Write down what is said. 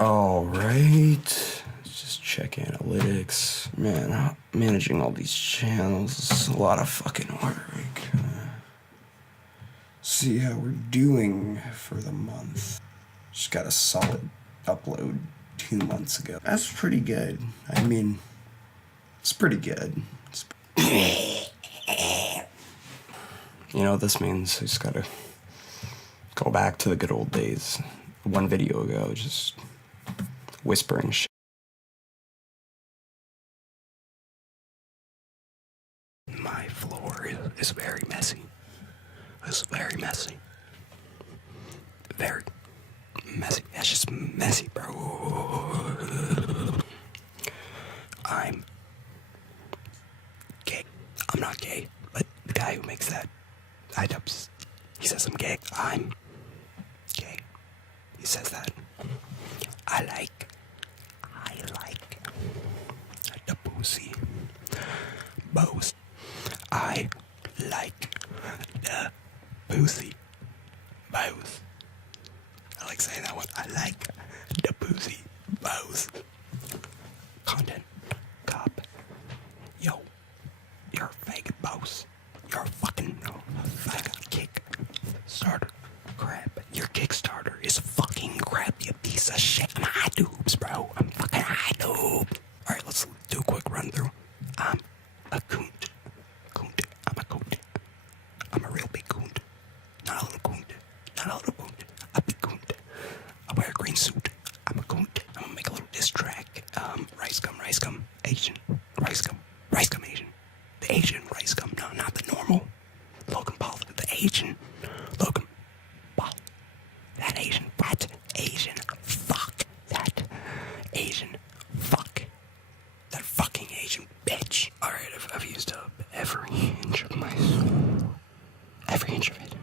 All right, let's just check analytics. Man, managing all these channels is a lot of fucking work. See how we're doing for the month. Just got a solid upload 2 months ago. That's pretty good. I mean, it's pretty good. You know what this means? I just gotta go back to the good old days. 1 video ago, just whispering shit. My floor is very messy. It's very messy. Very messy. That's just messy, bro. I'm gay. I'm not gay, but the guy who makes that iDubbbz, he says I'm gay. I'm gay. He says that. I like the pussy. Bows. I like the pussy. Bows. I like saying that one. I like the pussy. Bows. Content. Cop. Yo. You're a faggot, boss. You're a fucking faggot kick starter. Crap. Your Kickstarter is fucking crap, you piece of shit. I'm iDubbbz, bro. I'm fucking iDubbbz. Alright, let's do a quick run through. I'm a coont. I'm a coont. I'm a real big coont. Not a little coont. Not a little coont. A big coont. I wear a green suit. I'm a coont. I'm gonna make a little diss track. Rice gum, Asian. Rice gum, Asian. The Asian rice gum. No, not the normal Logan Paul. The Asian Logan Paul. That Asian. What? Asian. Fuck. That Asian. Fuck. That fucking Asian bitch. Alright, I've used up every inch of my soul. Every inch of it.